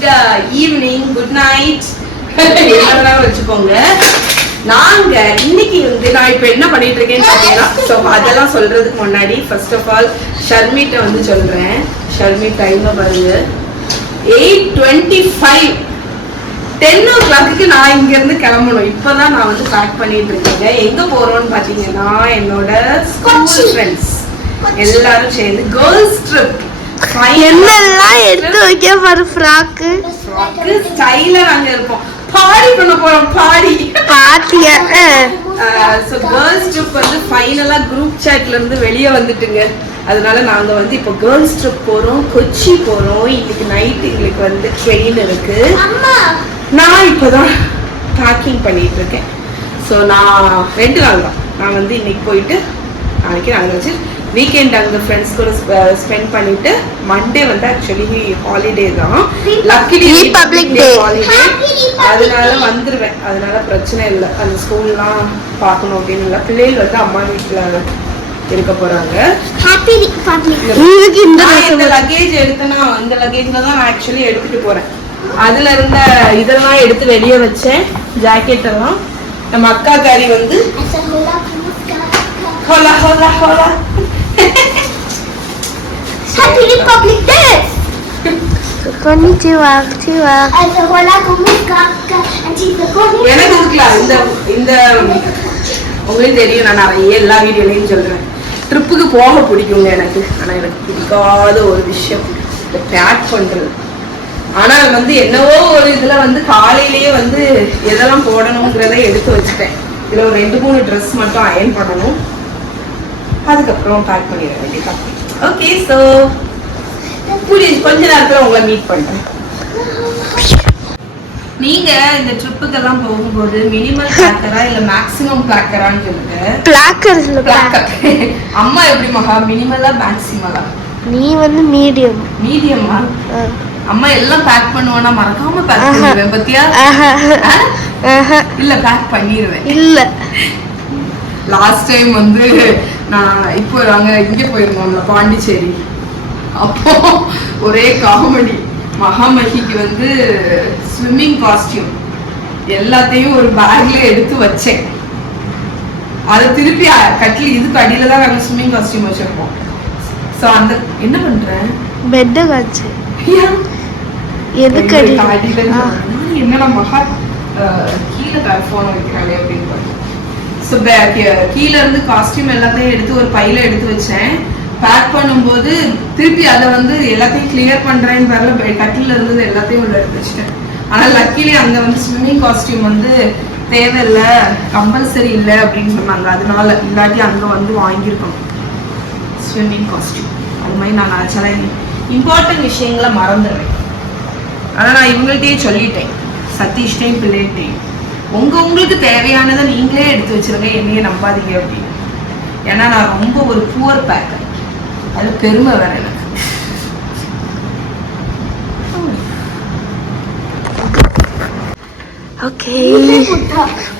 Good evening, good night என்ன வச்சுக்கோங்க. நாங்க இன்னைக்கு வந்து நான் இப்ப என்ன பண்ணிட்டு இருக்கேன்னு பாத்தீங்கன்னா, ஸோ அதெல்லாம் சொல்றதுக்கு முன்னாடி ஃபர்ஸ்ட் ஆஃப் ஆல் ஷர்மிட்ட வந்து சொல்றேன். ஷர்மி டைம் பாருங்க 8:25. 10 o'clock நான் இங்க இருந்து கிளம்பணும். இப்பதான் நான் வந்து பேக் பண்ணிட்டு இருக்கேன். எங்க போறோம்னு பாத்தீங்கன்னா என்னோட ஸ்கூல் ஃப்ரெண்ட்ஸ் எல்லாரும் சேர்ந்து கேர்ள்ஸ் ட்ரிப். என்னெல்லாம் எடுத்து வைக்க பாரு. ஃப்ராக்கு ஸ்டைலா நாங்க இருக்கோம். பாடி பண்ண போறோம். பாட்டியா சோ கேர்ள்ஸ் ட்ரிப் வந்து ஃபைனலா குரூப் சாட்ல இருந்து வெளியே வந்துட்டுங்க. அதனால நாங்க வந்து இப்போ கேர்ள்ஸ் ட்ரிப் போறோம். கொச்சி போறோம். இன்னைக்கு நைட் எங்களுக்கு வந்து ட்ரெயின் இருக்கு. நான் இப்போதான் பேக்கிங் பண்ணிட்டு இருக்கேன். ஸோ நான் 2 நாள் தான். நான் வந்து இன்னைக்கு போயிட்டு நாளைக்கு நாங்கள் வச்சு வீக்கெண்ட் அங்கே ஃப்ரெண்ட்ஸ் கூட ஸ்பெண்ட் பண்ணிட்டு மண்டே வந்து ஆக்சுவலி ஹாலிடே தான். லக்கிலி ரிபப்ளிக் டே ஹாலிடே. அதனால வந்துடுவேன். அதனால பிரச்சனை இல்லை. அந்த ஸ்கூல்லாம் பார்க்கணும் அப்படின்னு இல்லை. பிள்ளைகள் வந்து அம்மா வீட்டில் இருக்க போறாங்க. இந்த லக்கேஜ் எடுத்தேன்னா அந்த லக்கேஜ்ல தான் நான் ஆக்சுவலி எடுத்துட்டு போறேன். அதுல இருந்த இதெல்லாம் எடுத்து வெளியே வச்சேன். ஜாக்கெட் எல்லாம் நம்ம அக்கா காரி வந்து ஹோலா ஹோலா ஹோலா ஹாப்பி ரிபப்ளிக் டே. konnichiwa chiwa எனக்கு இருக்கலாம். இந்த உங்களுக்கு தெரியும், நான் நிறைய எல்லா வீடியோலையும் சொல்றேன். ட்ரிப்புக்கு போக பிடிக்குங்க எனக்கு. ஆனா எனக்கு பிடிக்காத ஒரு விஷயம் இந்த பேக் பண்றது. ஆனா வந்து என்னவோ ஒரு இதுல வந்து காலையிலேயே வந்து எதெல்லாம் போடணுங்கிறத எடுத்து வச்சுட்டேன். இதுல ஒரு 2-3 ட்ரெஸ் மட்டும் அயன் பண்ணணும். அதுக்கப்புறம் பேக் பண்ணிட வேண்டியதான். ஓகே, ஸோ கொஞ்ச நேரத்துல உங்களை மீட் பண்றேன். நீங்க இந்த ட்ரிப்புக்கெல்லாம் போகும்போது மினிமல் பேக்கரா இல்ல மேக்ஸிமம் பேக்கரான்னு சொல்லுங்க. பிளாக்கர். அம்மா எப்படி மகா? மினிமலா மேக்ஸிமலா? நீ வந்து மீடியம். மீடியமா? அம்மா எல்லாம் பேக் பண்ணுவானா? மறக்காம பேக் பண்ணுவேன் பத்தியா? இல்ல பேக் பண்ணிடுவேன். இல்ல லாஸ்ட் டைம் வந்து நான் இப்போ நாங்க இங்க போயிருந்தோம்ல பாண்டிச்சேரி. அப்போ ஒரே காமெடி. மகாமகிக்கு வந்து ஸ்விம்மிங் காஸ்டியூம் எல்லாத்தையும் ஒரு பேக்ல எடுத்து வச்சேன். அதை திருப்பி கட்டில் இதுக்கு அடியில தான் நாங்க ஸ்விம்மிங் காஸ்டியூம் வச்சிருப்போம். ஸோ அந்த என்ன பண்றேன், பெட் காச்சு எதுக்கு அடியில என்னடா மகா கீழே போன் வைக்கிறாளே அப்படின்னு. ஸோ கீழே இருந்து காஸ்டியூம் எல்லாத்தையும் எடுத்து ஒரு பையில எடுத்து வச்சேன். பேக் பண்ணும்போது திருப்பி அதை வந்து எல்லாத்தையும் கிளியர் பண்றேன்னு பேர்ல கட்டில இருந்தது எல்லாத்தையும் உள்ள எடுத்து வச்சிட்டேன். ஆனா லக்கிலி அங்க வந்து ஸ்விம்மிங் காஸ்டியூம் வந்து தேவையில்லை, கம்பல்சரி இல்லை அப்படின்னு சொன்னாங்க. அதனால இல்லாட்டி அங்க வந்து வாங்கியிருக்கணும் ஸ்விம்மிங் காஸ்டியூம். அது மாதிரி நான் ஆக்சுவலாக இம்பார்ட்டன்ட் விஷயங்களை மறந்துடுவேன். ஆனால் நான் இவங்கள்ட்டே சொல்லிட்டேன், சதீஷ்டையும் பிள்ளைகிட்டையும், உங்களுக்கு தேவையானதை நீங்களே எடுத்து வச்சிருங்க, என்னையே நம்பாதீங்க அப்படின்னு. ஏன்னா நான் ரொம்ப ஒரு புவர் பேக்கர். அது பெருமை வேற எனக்கு. ஓகே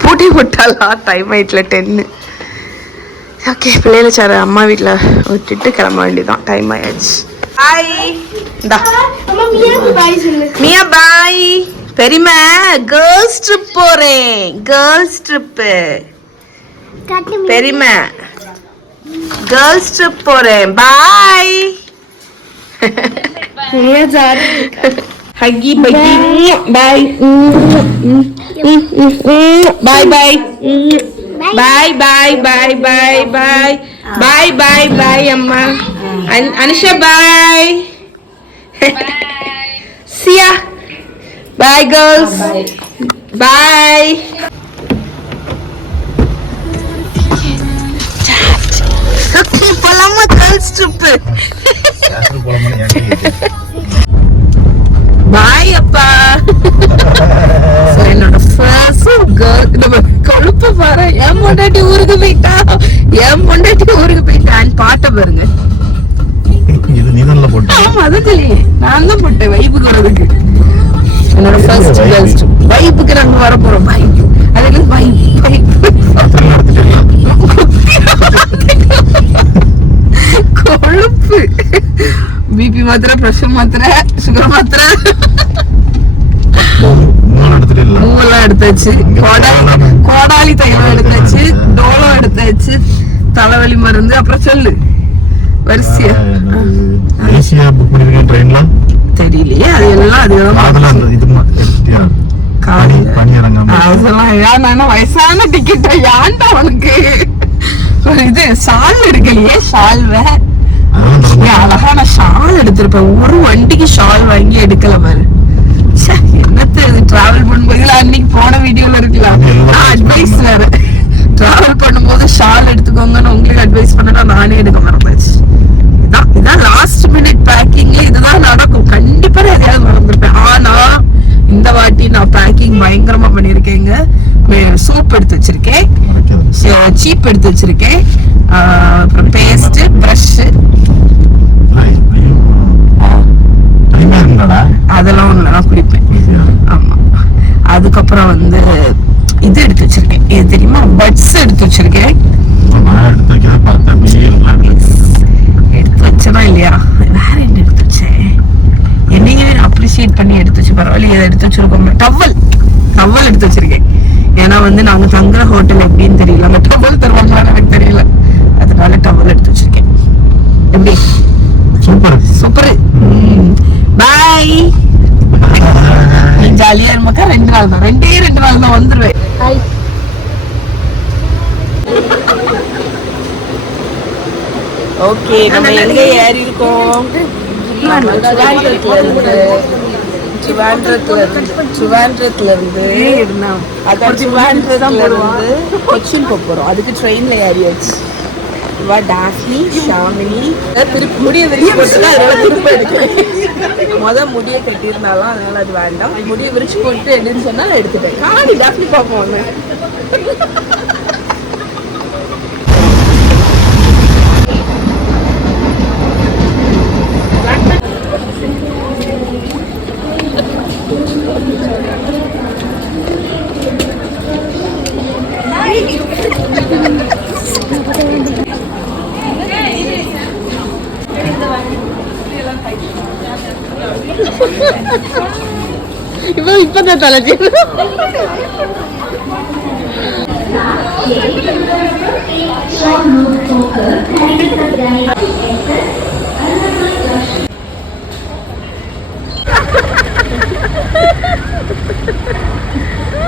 பூட்டி விட்டாலா? டைம் ஆயிட்டுல 10. ஓகே, பிள்ளைல சார் அம்மா வீட்டில் விட்டுட்டு கிளம்ப வேண்டியதான். டைம் ஆயிடுச்சு. பாய். இந்தா மியா பாய். பெரியமா கேர்ள்ஸ் ட்ரிப் போறேன். Girls trip. பெரியமா கேர்ள்ஸ் ட்ரிப் போறேன். பாய். ஹக்கி பக்கி பாய். பாய் பாய் பாய் பாய் பாய் பாய் பாய் பாய் பாய் பாய் அம்மா. அனுஷா பாய். சியா பாய் கேர்ள்ஸ். பாய். ஓகே, போலாமா கேர்ள்ஸ் ட்ரிப்? பாய் அப்பா. என்னோட ஃபர்ஸ்ட் கேர்ள் கொழுப்ப பாரு. என் பொண்டாட்டி ஊருக்கு போயிட்டா, என் பொண்டாட்டி ஊருக்கு போயிட்டான்னு பாட்ட பாருங்க. ஆமா, அது தெரியும். நான் தான் போட்டேன் வைப்புக்கு வரதுக்கு. என்னோட ஃபர்ஸ்ட் கேர்ள்ஸ் வைப்புக்கு நாங்க வர போறோம். வைப் அதுல வைப் கொழுப்பு. பிபி மாத்திரை, பிரஷர் மாத்திரை, சுகர் மாத்திரை. எடுத்தாச்சு, கோடாலி தைலம் எடுத்தாச்சு, டோலோ எடுத்தாச்சு, தலைவலி மருந்து. அப்புறம் சொல்லு வரிசையா. தெரியலையே, அது எல்லாம் அதெல்லாம் வயசான டிக்கெட். ஏன்டா உனக்கு இது ஷால் எடுக்கலையே? ஷால்வே அழகான ஷால் எடுத்திருப்பேன். ஒரு வண்டிக்கு ஷால் வாங்கி எடுக்கல பாரு. என்னத்த டிராவல் பண்ணும்போது அன்னைக்கு போன வீடியோல இருக்கலாம். அட்வைஸ் வேற, டிராவல் பண்ணும்போது ஷால் எடுத்துக்கோங்கன்னு உங்களுக்கு அட்வைஸ் பண்ணா நானே எடுக்க மறந்தாச்சு. இதான் லாஸ்ட் மினிட் பேக்கிங். இதுதான் நடக்கும். கண்டிப்பா எதையாவது மறந்துருப்பேன். ஆனா இந்த வாட்டி நான் பேக்கிங் பயங்கரமா பண்ணிருக்கேங்க. சோப் எடுத்து வச்சிருக்கேன், சீப் எடுத்து வச்சிருக்கேன், அப்புறம் பேஸ்ட், பிரஷ், அதெல்லாம் ஒண்ணு நான் குடிப்பேன். ஆமா. அதுக்கப்புறம் வந்து இது எடுத்து வச்சிருக்கேன். இது தெரியுமா? பட்ஸ் எடுத்து வச்சிருக்கேன். எடுத்து வச்சதா இல்லையா? வேற என்ன எடுத்து வச்சேன்? என்னையே அப்ரிசியேட் பண்ணி எடுத்து வச்சு பரவாயில்ல. இதை எடுத்து வச்சிருக்கோம். டவல் எடுத்து வச்சிருக்கேன். ஏன்னா வந்து நாங்க தங்குற ஹோட்டல் எப்படின்னு தெரியல, அந்த டவல் தருவாங்களான்னு எனக்கு தெரியல. அதனால டவல் எடுத்து வச்சிருக்கேன். எப்படி? Super super. பாய். ஜாலியா இருமாக்கா. 2 நாள் தான், 2 நாள் தான் வந்துருவேன். ஓகே, நம்ம எங்க ஏறி இருக்கோம்? ட்ரிவாண்ட்ரத்துல இருந்து கொச்சின் போறோம். அதுக்கு ட்ரெயின்ல ஏறியாச்சு. டாஃப்னி, ஷாமினி திருப்பி முடிய விரிச்சு போட்டுதான், அதனால திருப்ப எடுக்கிறேன். முடிய கட்டியிருந்தாலும் அதனால அது வேண்டாம். முடிய விரிச்சு போட்டு எடுன்னு சொன்னா எடுத்துட்டேன். காணி டாஃப்னி பார்ப்போம். இப்பதான் தலைச்சி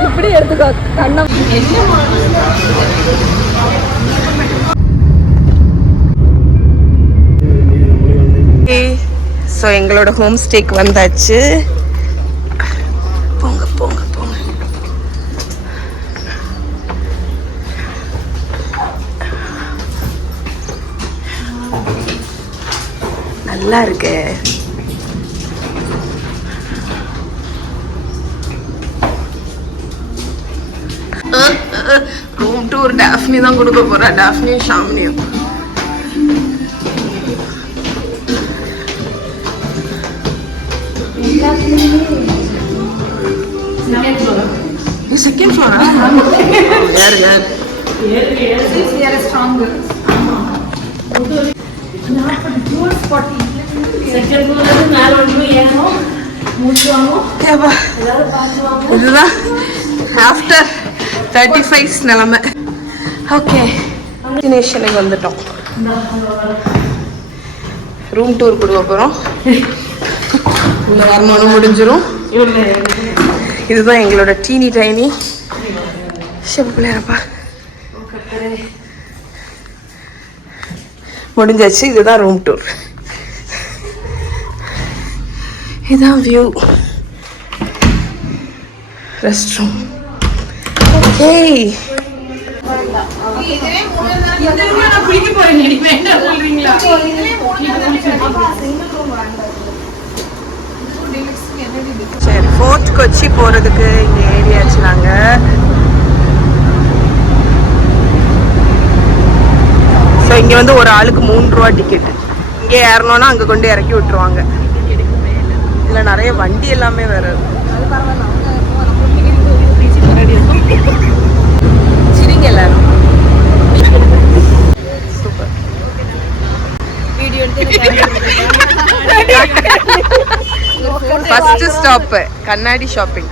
இப்படி எடுத்துக்கோ. கண்ணம் ஸோ எங்களோட ஹோம் ஸ்டேக்கு வந்தாச்சு. போங்க போங்க போங்க. நல்லா இருக்கு. ரூம் டூர் டாஃப்னி தான் கொடுக்க போறா. டாஃப்னியும் ஷாம்னியும். செகண்ட் ஃப்ளோரா? யார் யார்? இதுதான் ஆஃப்டர் 35 நிலைமை. ஓகே, டெஸ்டினேஷனுக்கு வந்துட்டோம். ரூம் டூர் கொடுக்க போகிறோம். இந்த வருமானம் முடிஞ்சிடும். இதுதான் எங்களோட டீனி டைனி ஷெப் பிள்ளையாரப்பா. முடிஞ்சாச்சு. இதுதான் ரூம் டூர். இதுதான் வியூ. Rest room. ஓகே, சரி, ஃபோர்ட் கொச்சி போறதுக்கு இங்க ஏரியாச்சு. நாங்க ஸோ இங்க வந்து ஒரு ஆளுக்கு 3 ரூபா டிக்கெட்டு. இங்கே ஏறணும்னா அங்க கொண்டு இறக்கி விட்டுருவாங்க. இதுல நிறைய வண்டி எல்லாமே வேற. சரிங்க எல்லாரும். சூப்பர். வீடியோ ஃபர்ஸ்ட் ஸ்டாப் கண்ணாடி ஷாப்பிங்.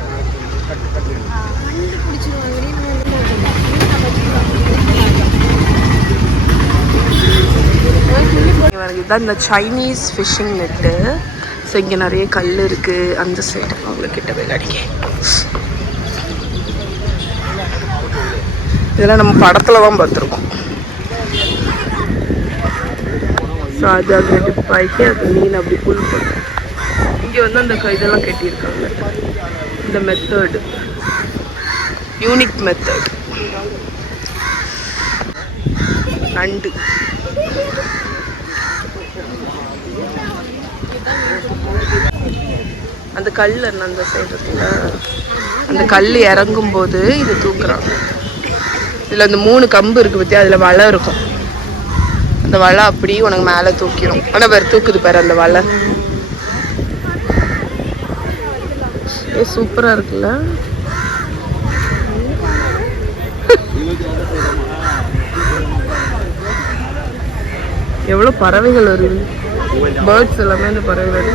இதுதான் இந்த சைனீஸ் ஃபிஷ்ஷிங் நெட்டு. ஸோ இங்கே நிறைய கல் இருக்குது. அந்த சைடு அவங்கக்கிட்ட போய் அடிக்க. இதெல்லாம் நம்ம படத்தில் தான் பார்த்துருக்கோம். ஸோ அது அதில் டிப் ஆகிட்டு அது மீன் அப்படி புல் பண்ணும். இங்கே வந்து அந்த இதெல்லாம் கட்டியிருக்காங்க. இந்த மெத்தடு யூனிக் மெத்தட். நண்டு அந்த கல் அந்த சைடு இருக்குல்ல, அந்த கல் இறங்கும் போது இது தூக்குறாங்க. இதில் அந்த 3 கம்பு இருக்குது பற்றி, அதில் வலை இருக்கும். அந்த வலை அப்படியே உனக்கு மேலே தூக்கிடும். ஆனால் வேறு தூக்குது பாரு அந்த வலை. சூப்பராக இருக்குல்ல. எவ்வளோ பறவைகள் வருது. பேர்ட்ஸ் எல்லாமே அந்த பறவைகள்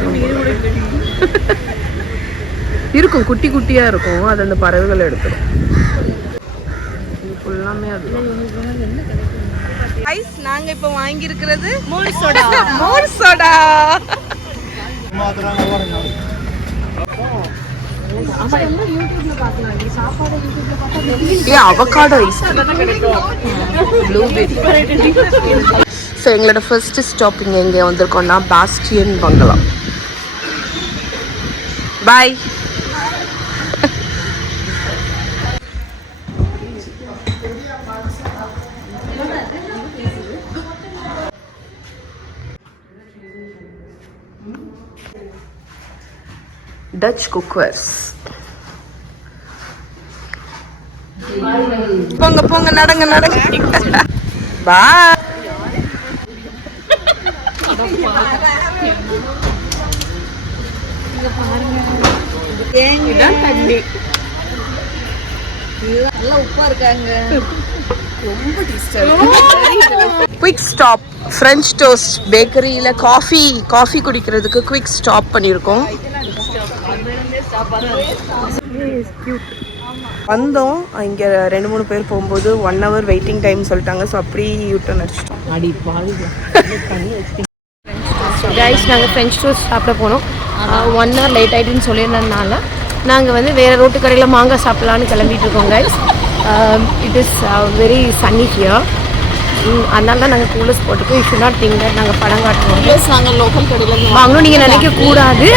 இருக்கும். குட்டி குட்டியாக இருக்கும். அது அந்த பறவைகள் எடுத்துடும். ஃபுல்லாமே அது. நாங்கள் இப்போ வாங்கியிருக்கிறது மோர் சோடா. மோர் soda. Avocado ice, blueberry. So எங்களோட ஃபர்ஸ்ட் ஸ்டாப்பிங் எங்கே வந்திருக்கோம்னா Bastian bungalow. Bye. Dutch cookwares. போங்க போங்க, நடங்க நடங்க. பாய். உப்பா இருக்காங்க. ரொம்ப குவிக் ஸ்டாப் ஃப்ரெஞ்ச் டோஸ்ட் பேக்கரியில் காஃபி குடிக்கிறதுக்கு குவிக் ஸ்டாப் பண்ணியிருக்கோம். வந்தோம். இங்கே 2-3 பேர் போகும்போது 1 hour வெயிட்டிங் டைம் சொல்லிட்டாங்க. ஸோ அப்படி யூட்டன் அடிச்சிட்டோம். கைஸ், நாங்கள் ஃப்ரெஞ்ச் டோஸ்ட் சாப்பிட போனோம். 1 hour லேட் ஆகிட்டுன்னு சொல்லியிருந்ததுனால நாங்கள் வந்து வேறு ரோட்டு கடையில் மாங்காய் சாப்பிட்லான்னு கிளம்பிட்டு இருக்கோம். Guys, it is very sunny here. அதனால தான் நாங்கள் கூலர்ஸ் போட்டுக்கோ. You should not think that நாங்கள் படம் காட்டுவோம். ப்ளஸ் நாங்கள் லோக்கல் கடையில் வாங்கணும் நீங்கள் நினைக்கக்கூடாது.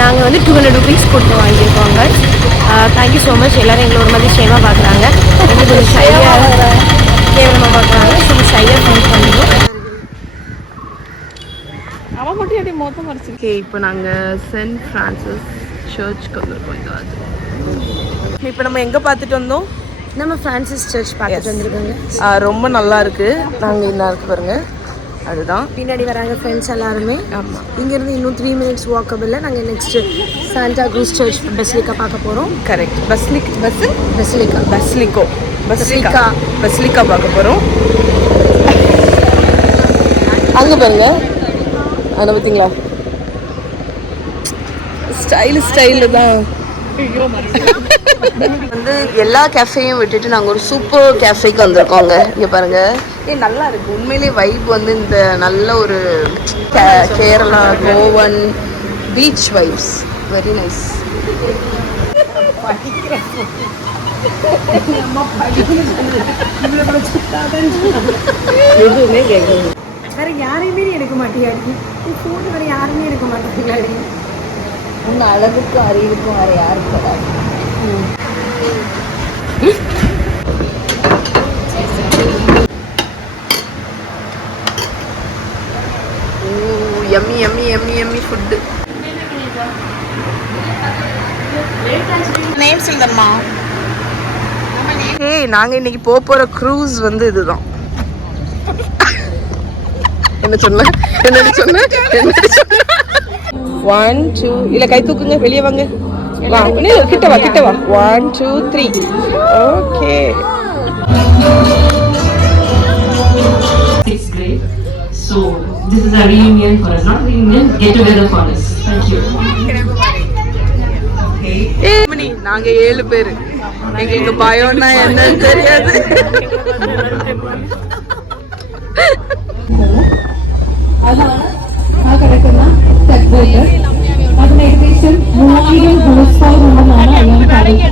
நாங்கள் வந்து 200 rupees கொடுத்து வாங்கியிருக்கோம். Guys, thank you so much. எல்லோரும் எங்களை ஒரு மாதிரி ஷேமாக பார்க்குறாங்க. எங்களுக்கு கொஞ்சம் ஷையாக கேவலமாக பார்க்குறாங்க. ஸோ ஷையாக ஃபீல் பண்ணுறோம். ஓகே, இப்போ நாங்கள் சென்ட் ஃப்ரான்சிஸ் சர்ச்சுக்கு வந்திருக்கோம். இப்போ நம்ம எங்கே பார்த்துட்டு வந்தோம்? நம்ம ஃப்ரான்சிஸ் சர்ச் பார்த்துட்டு வந்திருக்கோங்க. ரொம்ப நல்லா இருக்குது. நாங்கள் இன்னும் இருக்கு பாருங்க, அதுதான் பின்னாடி வராங்க ஃப்ரெண்ட்ஸ் எல்லாருமே. ஆமாம், இங்கேருந்து இன்னும் 3 minutes வாக்கபிளில் நாங்கள் next Santa Cruz church basilica பார்க்க போகிறோம். கரெக்ட், பெசிலிக்கா பார்க்க போகிறோம். அங்கே பாருங்க, அதை பார்த்தீங்களா? ஸ்டைலு தான். வந்து எல்லா கேஃபேயும் விட்டுட்டு நாங்கள் ஒரு சூப்பர் கேஃபேக்கு வந்திருக்கோங்க. இங்கே பாருங்கள், நல்லா இருக்குது உண்மையிலே. வைப் வந்து இந்த நல்ல ஒரு கேரளா கோவன் பீச் வைப்ஸ், வெரி நைஸ். எதுவுமே கேட்குது. வேறு யாரையுமே எடுக்க மாட்டேங்காடி. ஃபோன் வேறு யாருமே எடுக்க மாட்டேங்காடி. உங்க அழகுக்கும் அறிவுக்கும் வேறு யாருக்கு வராது. Yummy yummy yummy yummy food. Name சொல்லுமா? ஏய், நாங்கள் இன்னைக்கு போகிற க்ரூஸ் வந்து இதுதான். என்ன சொன்ன? 1 2 இல்ல, கை தூக்குங்க, வெளியே வாங்க. வா, கிட்ட வா. 1 2 3. Okay. 6th grade. So this is a reunion for us, not reunion, get together for us. Thank you. நாங்க 7 பேர். எங்களுக்கு பயம்னா என்னன்னு தெரியாது. അതാണ് ആ കിടക്കുന്ന സ്റ്റെപ്പ് ബോട്ട്. അതിന് ഏകദേശം 3000 ഹോഴ്സ് പവർ ഉണ്ടെന്നാണ് അയാൾ പറയുന്നത്.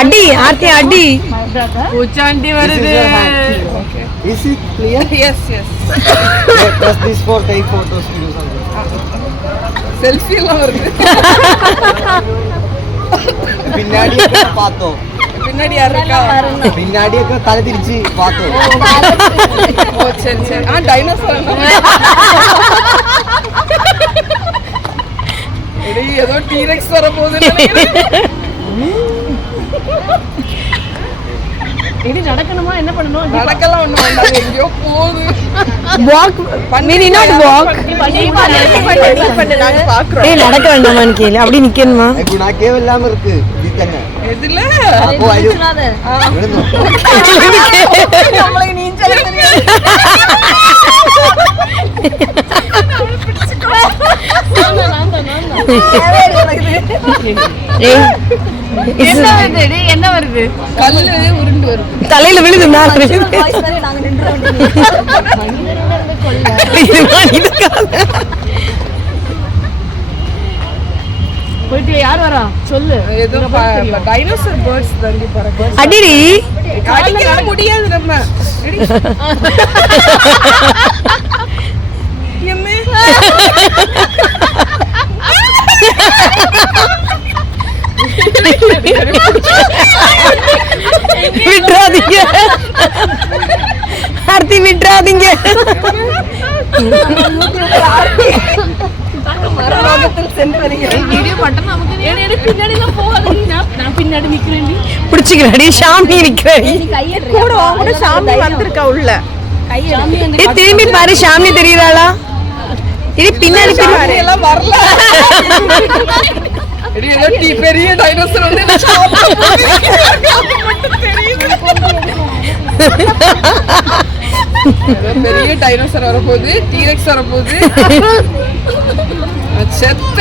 அடி ஆர்த்தி அடி பூச்சாண்டி வருது. Is it clear? Yes, yes. Press this for take photos, videos also. Selfie எல்லாம் வருது. பின்னாடியே பார்த்தோம். பின்னாடி யார் இருக்கா? பின்னாடியே தலை திருச்சி பார்த்தோம். ஓ சரி சரி. டைனோசர். ஏதோ டீரெக்ஸ் வர போகுதுன்னு நினைக்கிறேன். இது நடக்கணுமா என்ன பண்ணணும்? நடக்கலாம் ஒண்ணும் வேண்டாம், எங்கேயோ போகுது. வாக் மீனி நாட் வாக். நாங்க பாக்குறோம். ஏய் நடக்க வேண்டாமான்னு கேளு, அப்படி நிக்கணுமா? குணாக்கே இல்லாம இருக்கு இது தானே. எதுல? அப்போ ஐயோ விடுங்க. நம்மளே நீஞ்சல் தெரியாது. என்ன வருது? கல்லு உருண்டு வருது. தலையில விழுது. போயிட்டு யார் வரா சொல்லு. ஏதோ டைனோசர் பேர்ட்ஸ் தங்கி பறக்கு. அடிடி அடிக்க முடியாது நம்ம. எம்மே விட்டுறாதீங்க ஆர்த்தி, விட்டுறாதீங்க. பிடிச்சிக்கிறாடி ஷாமி நிக்கிறாடி. உள்ள திரும்பி பாரு, ஷாமி தெரியுறாளா? இது பின்னாடி எல்லாம் வரல. பெரிய டைனோசர் வந்து பெரிய டைனோசர் வரப்போகுது, டீரெக்ஸ் வரப்போகுது. செத்த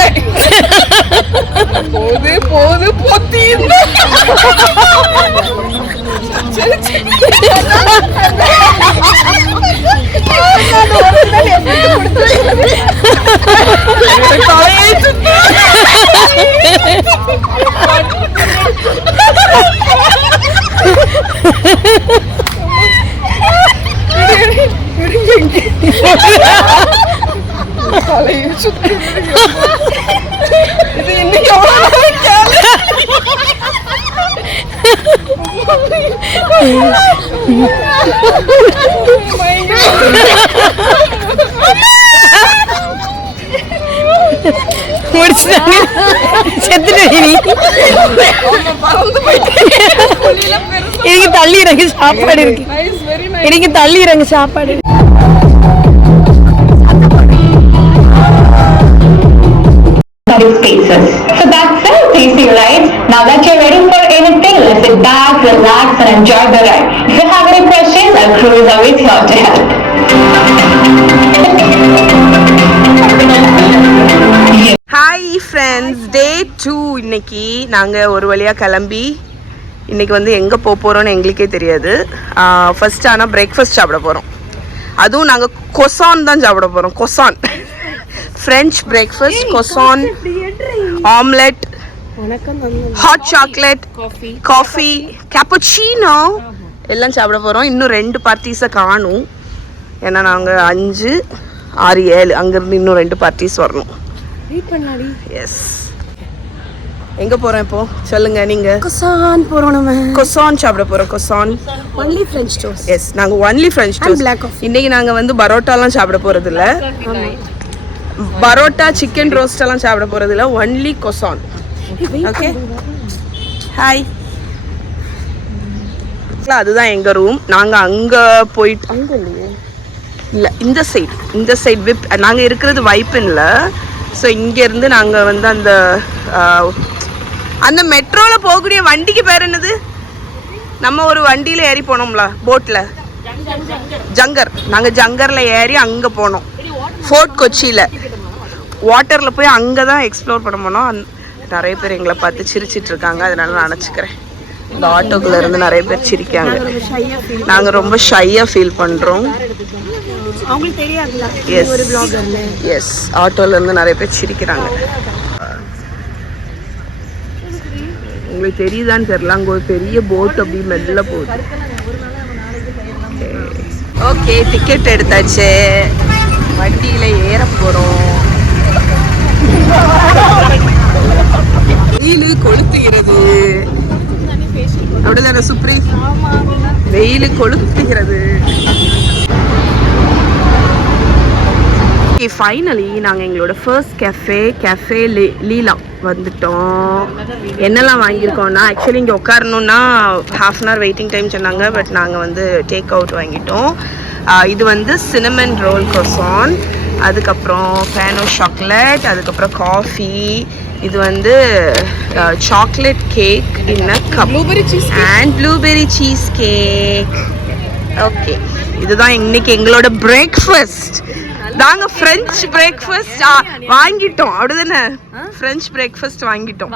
போது போது பொத்தி. இது இன்னைக்கு எனக்கு தள்ளி இறங்க சாப்பாடு இருக்கு. எனக்கு தள்ளி இறங்க சாப்பாடு. Spaces. So that's it, easy, right? Now that you're ready for anything, let's sit back, relax and enjoy the ride. If you have any questions, our crew is always here to help. Hi friends, day 2. இன்னைக்கு நாங்கள் ஒரு வழியாக கிளம்பி இன்னைக்கு வந்து எங்கே போகிறோன்னு எங்களுக்கே தெரியாது. ஃபர்ஸ்ட் ஆனால் பிரேக்ஃபாஸ்ட் சாப்பிட போகிறோம். அதுவும் நாங்கள் கொசான் தான் சாப்பிட போகிறோம். Croissant French breakfast, croissant, omelette, hot chocolate, coffee, cappuccino எல்லாம் சாப்பிட போகிறோம். இன்னும் 2 பார்ட்டிஸை காணும். ஏன்னா நாங்கள் 5, 6, 7 அங்கேருந்து இன்னும் 2 பார்ட்டிஸ் வரணும். எஸ். எங்கே போகிறோம் இப்போ சொல்லுங்க நீங்கள்? கொசான் போகிறோம். நம்ம கொசான் சாப்பிட போகிறோம். Croissant only French toast. Yes, நாங்கள் only French toast. Black coffee. இன்றைக்கி நாங்கள் வந்து பரோட்டாலாம் சாப்பிட போகிறது இல்லை. பரோட்டா, சிக்கன் ரோஸ்ட் எல்லாம் சாப்பிட போகிறது இல்லை. Only croissant. Okay, hi. அதுதான் எங்கள் ரூம். நாங்கள் அங்கே போயிட்டு இல்லை, இந்த சைடு விப். நாங்கள் இருக்கிறது வைப்பின்ல. ஸோ இங்கேருந்து நாங்கள் வந்து அந்த மெட்ரோவில் போகக்கூடிய வண்டிக்கு பேர் என்னது? நம்ம ஒரு வண்டியில் ஏறி போனோம்ல, போட்டில், ஜங்கர். நாங்கள் ஜங்கரில் ஏறி அங்கே போனோம். ஃபோர்ட் கொச்சியில் வாட்டரில் போய் அங்கே தான் எக்ஸ்ப்ளோர் பண்ண போனோம். நிறைய பேர் எங்களை பார்த்து சிரிச்சிட்டு இருக்காங்க. அதனால நான் நினச்சிக்கிறேன் இந்த ஆட்டோக்குள்ளே இருந்து நிறைய பேர் சிரிக்காங்க. நாங்கள் ரொம்ப ஷையாக ஃபீல் பண்ணுறோம். எஸ் ஆட்டோலேருந்து நிறைய பேர் சிரிக்கிறாங்க. உங்களுக்கு தெரியுதான்னு தெரியல, அங்கே ஒரு பெரிய போட் அப்படி மெல்ல போகுது. ஓகே டிக்கெட் எடுத்தாச்சு, வண்டியில் ஏற போகிறோம். வெயில் கொளுத்துகிறது அப்படிதானே சுப்ரீம்? வெயில் கொளுத்துகிறது. ஃபைனலி நாங்கள் எங்களோட ஃபர்ஸ்ட் கேஃபே லீலா வந்துட்டோம். என்னெல்லாம் வாங்கியிருக்கோம்னா, ஆக்சுவலி இங்கே உட்காரணுன்னா ½ அன் ஹவர் வெயிட்டிங் டைம் சொன்னாங்க. பட் நாங்கள் வந்து டேக் அவுட் வாங்கிட்டோம். இது வந்து சினமன் ரோல் croissant, அதுக்கப்புறம் ஃபேனோ சாக்லேட், அதுக்கப்புறம் காஃபி. இது வந்து chocolate cake in a cup and blueberry cheesecake. Okay இதுதான் இன்னைக்கு எங்களோட பிரேக்ஃபாஸ்ட். நாங்கள் ஃப்ரெஞ்ச் பிரேக்ஃபாஸ்ட் வாங்கிட்டோம் அப்படிதானே? ஃப்ரெஞ்ச் பிரேக்ஃபாஸ்ட் வாங்கிட்டோம்.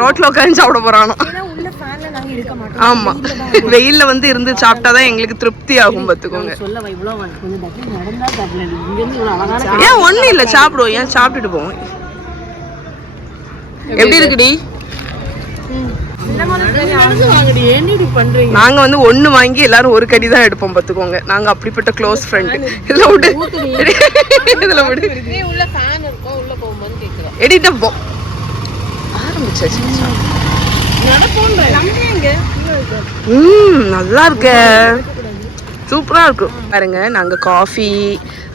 ரோட்ல உட்காந்து சாப்பிட போறானோ. ஆமா வெயில்ல வந்து இருந்து சாப்பிட்டாதான் எங்களுக்கு திருப்தி ஆகும். பார்த்துக்கோங்க. ஏன் ஒன்றும் இல்லை சாப்பிடுவோம். ஏன் சாப்பிட்டுட்டு போவோம். எப்படி இருக்குடி? நாங்க வந்து ஒண்ணு வாங்கி எல்லாரும் ஒரு கடி தான் எடுப்போம். பாத்துக்கோங்க நாங்க அப்படிப்பட்ட க்ளோஸ் ஃப்ரெண்ட். இதுல விடு இதுல விடு எடிட்ட போ ஆரம்பிச்சாச்சு. நல்லா இருக்கு, சூப்பரா இருக்கு. பாருங்க நாங்க காஃபி,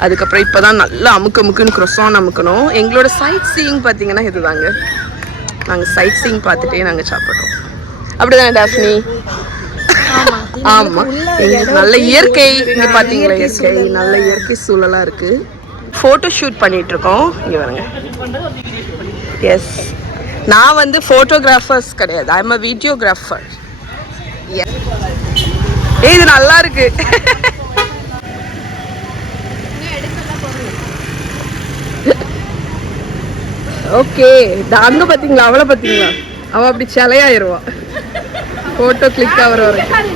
அதுக்கப்புறம் இப்பதான் நல்லா அமுக்குன்னு croissant அமுக்கணும். எங்களோட சைட் சீயிங் பாத்தீங்கன்னா இதுதாங்க. நாங்க சைட் சீயிங் பார்த்துட்டே நாங்க சாப்பிடுறோம். அப்படிதானே டாஃப்னி? ஆமா நல்ல இயற்கை. இங்க பாத்தீங்களா இயற்கை, நல்ல இயற்கை சூழலா இருக்கு. போட்டோ ஷூட் பண்ணிட்டு இருக்கோம். இங்க பாருங்க. எஸ் நான் வந்து போட்டோகிராஃபர்ஸ் கிடையாது, ஐ எம் a வீடியோகிராஃபர். இது நல்லா இருக்கு. ஓகே அங்க பாத்தீங்களா, அவளை பாத்தீங்களா? அவ அப்படி சிலையாயிருவா போட்டோ கிளிக் ஆகிற வரைக்கும்.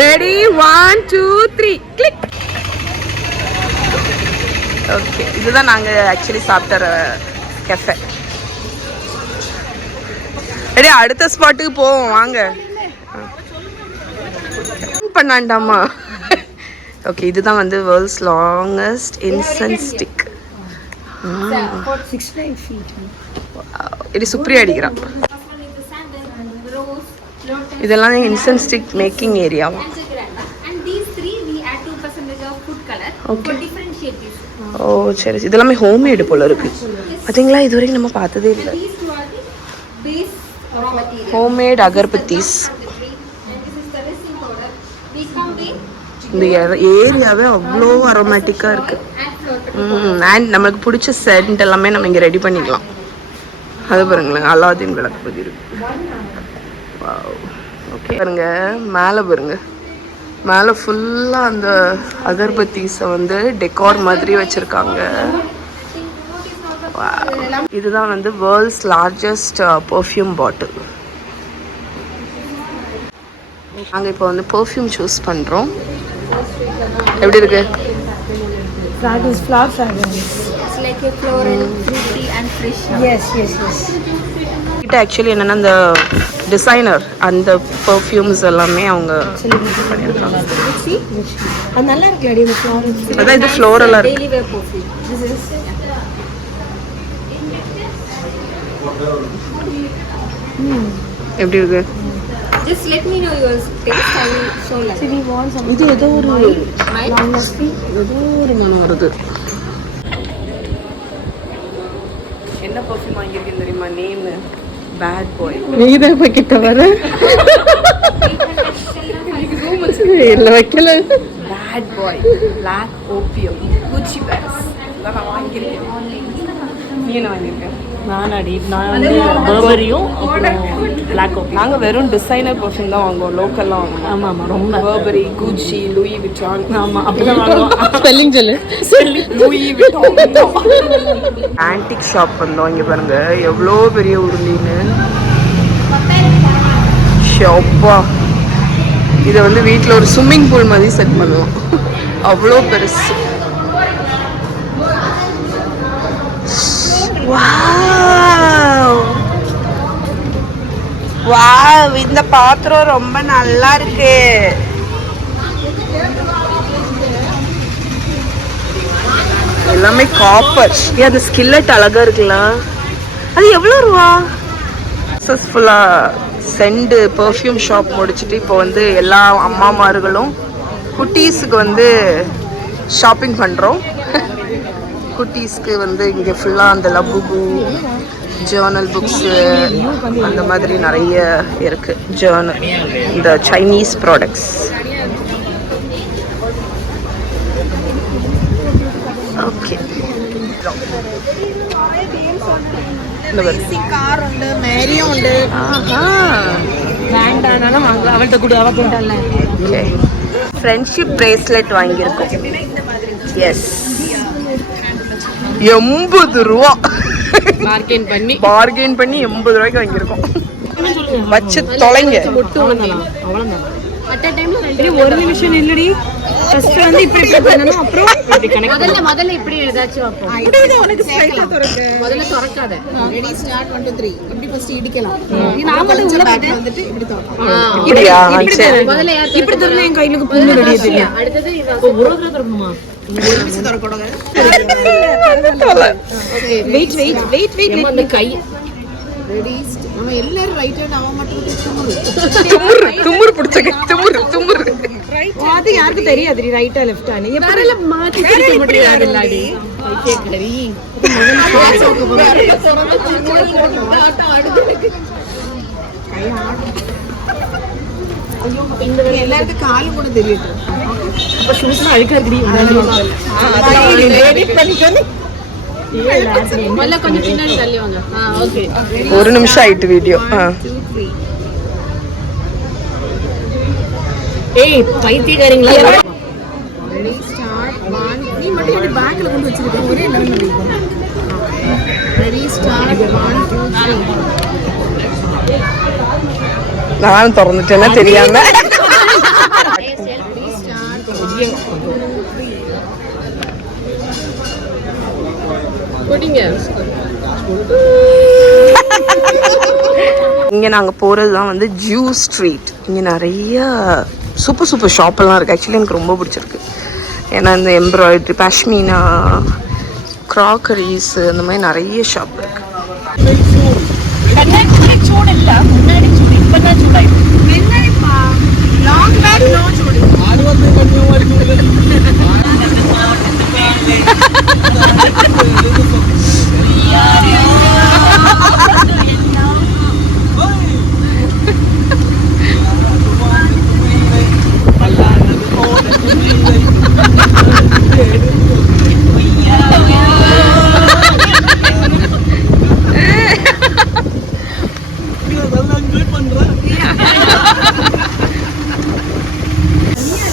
Ready 1 2 3 click. ஓகே இதுதான் நாங்க ஆக்சுவலி சாப்பிட்ட கேஃபே. ரெடி அடுத்த ஸ்பாட்டுக்கு போவோம் வாங்க. பண்ணாண்டாமா. ஓகே இதுதான் வந்து வேர்ல்ட்ஸ் லாங்கஸ்ட் இன்சென்ஸ் ஸ்டிக். இது சுப்ரியா அடிக்கிறான். இதெல்லாம் இன்சென்ஸ் ஸ்டிக் மேக்கிங் ஏரியாவா? ஓகே ஓ சரி. இதெல்லாமே ஹோம்மேடு போல இருக்கு. பார்த்தீங்களா இது வரைக்கும் நம்ம பார்த்ததே இல்லை. ஹோம்மேட் அகர்பத்தீஸ். இந்த ஏரியாவே அவ்வளோ அரோமேட்டிக்காக இருக்குது. அண்ட் நம்மளுக்கு பிடிச்ச சென்ட் எல்லாமே நம்ம இங்கே ரெடி பண்ணிக்கலாம். அது பாருங்களேன் அலாதீன் விளக்கு பற்றி இருக்கு. ஓகே பாருங்க மேலே பாருங்க, மேலே ஃபுல்லாக அந்த அகர்பத்தீஸை வந்து டெக்கார் மாதிரி வச்சுருக்காங்க. இதுதான் வந்து வேர்ல்ட்ஸ் லார்ஜஸ்ட் பர்ஃப்யூம் பாட்டில். நாங்கள் இப்போ வந்து பர்ஃப்யூம் சூஸ் பண்ணுறோம். எப்படி இருக்கு? Fragrance, flower fragrance. It's like a floral, fruity and fresh. Yes. கிட்ட ஆக்சுவலி என்னன்னா அந்த டிசைனர் அந்த பர்ஃப்யூம்ஸ் எல்லாமே அவங்க பண்ணியிருக்காங்க. அது நல்லா இருக்குல்ல இந்த floral. அதான் இது ஃப்ளோரலாக இருக்கு. Daily wear perfume. This is எப்படி இருக்கு? just let me know your taste. I will show like. We want some. இது ஏதோ ஒரு மனம் வருது. என்ன பர்ஃப்யூம் வாங்கியிருக்கேன் தெரியுமா? Name bad boy. நீதான் இப்போ கிட்ட வர இல்லை வைக்கல. பேட் பாய், பிளாக் ஓபியம், குச்சி பேரஸ். இதான் நான் வாங்கியிருக்கேன். நீ என்ன வாங்கியிருக்கேன்? நாங்க வெறும் டிசைனர் பர்ஃப்யூம் தான் வாங்குவோம், லோக்கல்லாம் வாங்குவோம். ஆமா ரொம்ப பர்பரி, குச்சி, லூயி விட்டான். ஆமா அப்படிதான் வாங்குவோம். ஸ்பெல்லிங் சொல்லு. லூயி விட்டான். ஆன்டிக் ஷாப் வந்தோம். இங்க பாருங்க எவ்வளோ பெரிய உருளின்னு. ஷாப்பா இதை வந்து வீட்டில் ஒரு ஸ்விம்மிங் பூல் மாதிரி செட் பண்ணலாம், அவ்வளோ பெருசு. வாவ், இந்த பாத்திரம் ரொம்ப நல்லா இருக்கு. எல்லாமே காப்பர். அந்த ஸ்கில்லட் அழகா இருக்குல்ல. அது எவ்வளோ ரூபா? சக்ஸஸ்ஃபுல்லாக சென்ட் பர்ஃப்யூம் ஷாப் முடிச்சுட்டு இப்போ வந்து எல்லா அம்மாமார்களும் குட்டீஸுக்கு வந்து ஷாப்பிங் பண்ணுறோம். குட்டீஸ்க்கு வந்து இங்கே ஃபுல்லாக அந்த லப்புபு ஜேர்னல் புக்ஸு அந்த மாதிரி நிறைய இருக்குது. ஜேர்னல், இந்த சைனீஸ் ப்ராடக்ட்ஸ். ஓகே, கார் உண்டு, மேரியும் உண்டு. வேண்டாம் அவள்கிட்ட கூட அவ கேட்டால. ஓகே, ஃப்ரெண்ட்ஷிப் பிரேஸ்லெட் வாங்கியிருக்கோம். எஸ், 80 ரூபா பார்கெயின் பண்ணி 80 ரூபாய்க்கு வாங்கியிருக்கோம். வச்சு தொலைங்க. ஒரு நிமிஷம் இல்லடி, ஃபர்ஸ்ட் வந்து இப்படி பண்ணனும், அப்புறம் இப்படி கனெக்ட் முதல்ல இப்படி ஏதாச்சும் அப்போ இது உனக்கு ஸ்ட்ரைட்டா திறக்க. முதல்ல திறக்காத. ரெடி ஸ்டார்ட் 1 2 3 இப்படி ஃபர்ஸ்ட் இடிக்கலாம். நாம உள்ள பேக் வந்துட்டு இப்படி திறக்கணும். இப்படியா? சரி, முதல்ல இப்படி திறந்தா என் கையில புண்ணு வெளியே தெரியும். அடுத்து இது ஒரு தடவை திறக்குமா? ஒரு நிமிஷம் திறக்கணும். வெயிட் அந்த கை ரெடி. நம்ம எல்லாரும் ரைட் ஹேண்ட் அவ மட்டும் தும்முறு பிடிச்ச தும்முறு. அது யாருக்கு தெரியாது ரைட்டா லெஃப்டா? நீ வேறல மாத்தி திருப்ப முடியாது இல்லடி. ஐயே கரி இந்த எல்லாருக்கும் கால் கூட தெரியுது. அப்ப ஷூஸ்லாம் அழுக்கா இருக்குடி. ரெடி பண்ணிக்கோங்க. மல்ல கொஞ்சம் பின்னாடி தள்ளி வாங்க. ஓகே, ஒரு நிமிஷம் ஆயிட்டு வீடியோ. ஏய் பைத்தியக்காரங்களா. Ready start 1. நீ மட்டும் இந்த பேக்ல கொண்டு வச்சிருக்க ஒரே லெவல்ல வைங்க. Ready start 1 2 3. நான் திறந்துட்டேன்னா தெரியாம. இங்கே நாங்கள் போகிறது தான் வந்து ஜூ ஸ்ட்ரீட். இங்கே நிறைய சூப்பர் ஷாப்பெல்லாம் இருக்குது. ஆக்சுவலி எனக்கு ரொம்ப பிடிச்சிருக்கு. ஏன்னா இந்த எம்ப்ராய்டரி, பஷ்மீனா, க்ராக்கரிஸ், அந்த மாதிரி நிறைய ஷாப் இருக்குது. சூடு இல்ல, முன்னாடி சூடு, இப்பதான் சூடாயிருக்கு. என்னப்பா லாங் பேக் நோ சூடு.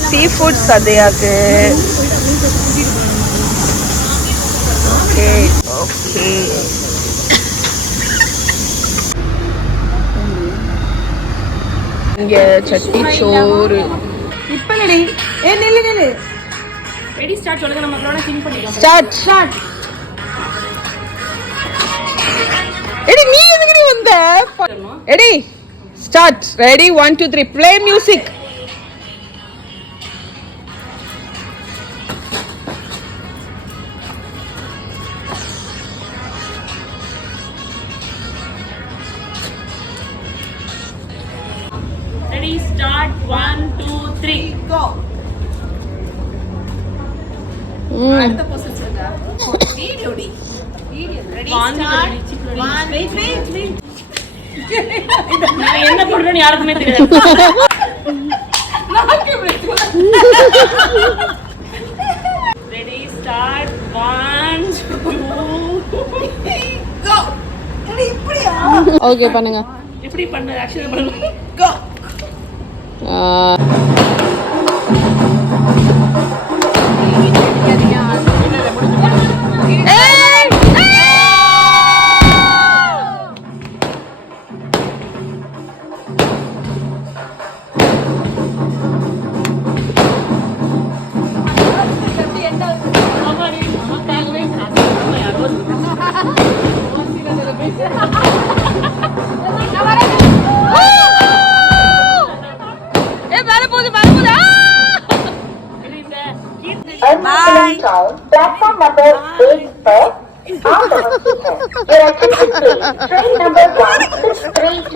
சீ ஃபுட் சதையாக்கு. ஓகே ஓகே, இங்கே சட்டி சோறு. இப்ப ரெடி. ஏ நில்லு. ரெடி ஸ்டார்ட் சொல்லுங்க, நம்ம ப்ரோட சிங் பண்ணிக்கலாம். ஸ்டார்ட். எடி நீ எதுக்கு வந்த? எடி start. Ready 1 2 3 play music. Ready, start, 1 2 3 go. அடுத்த பொசிஷன் சொல்லுங்க. Video ready. Ready start 1 wait. நான் என்ன பண்றேன்னு யாருக்குமே தெரியாது. Ready, start, 1 2 3 go. ஓகே பண்ணுங்க. எப்படி பண்ண ஆக்சுவலி பண்ணு. Platform number 8 per out of a Your attention please. Train number 163